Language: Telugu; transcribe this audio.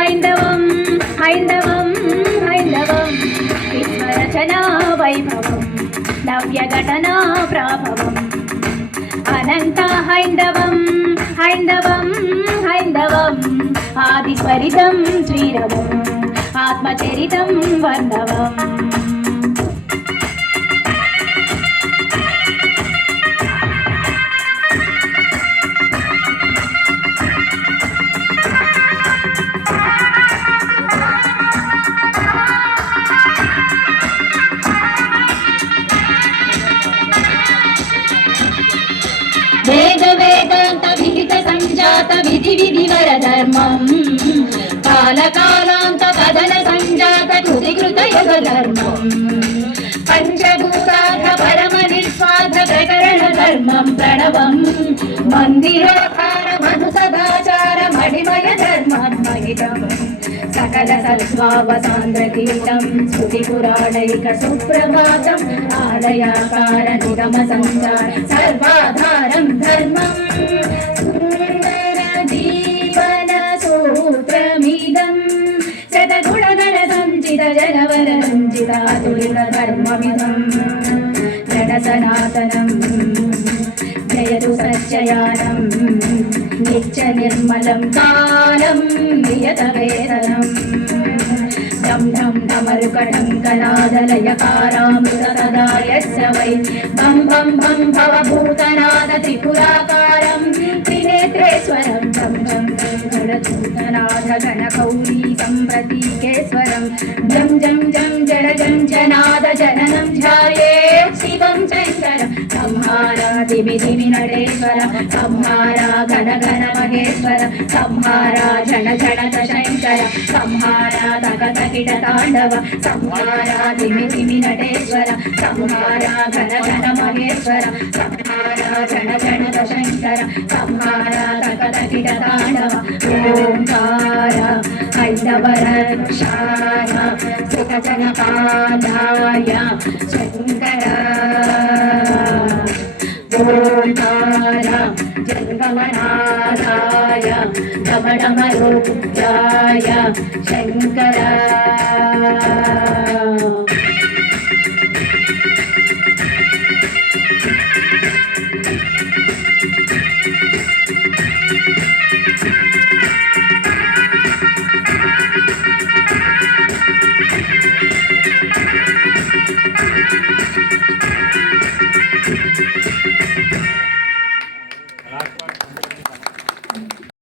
హైందవం హైందవం హైందవం విశ్వరచనా వైభవం నవ్యఘటనా ప్రాభవం అనంత హైందవం హైందవం హైందవం ఆదిస్వరితం శ్రీరవం ఆత్మచరితం వర్ణవం వేద వేదాంత విహిత సంజాత విధి విధివర ధర్మం కాలకాలాంత కథన సంజాత కృతికృత యుగ ధర్మం పంచభూతార్థ పరమ నిస్వార్థ ప్రకరణ ధర్మం ప్రణవం మందిరాకార మధు సదాచార మణిమయ ధర్మాత్మహితం సకల సత్స్వావసాంద్రకీర్తం స్తుతి పురాణైక సుప్రభాతం ఆలయాకార నిగమ సంచార సర్వాధారం ధర్మం సుందర జీవన సూత్రమిదం శతగుణగణ సంచిత జనవర రంజితాతులిత ధర్మమిదం జడ సనాతనం జయతు సత్యయానం నిత్య నిర్మలం కాలం నియత వేదనం ఢం ఢం ఢమరుకటం కనాదలయకారామృత సదా యస్య వై భం భం భం భవభూతనాద త్రిపురాకారం త్రినేత్రేశ్వరం భం భం భం జడధూతనాథ ఘనకౌరీ సంప్రతీకేశ్వరం జం జం జం జడ జం జనాద జననం ధ్యాయే శివం శంకర సంహార దివి దివి నటేశ్వర సంహార ఘన ఘన మహేశ్వర సంహార జన జనత శంకర సంహార తక తకిట తాండవ సంహార దిమి దిమి నటేశ్వర సంహార ఘన ఘన మహేశ్వర సంహార జన జనత శంకర సంహార తక తకిట తాండవ ఓంకార హైందవ రక్షాయ సుఖజన పాదాయ శంకర ఓంకార జంగమనాథాయ డమడమరుద్రాయ శంకర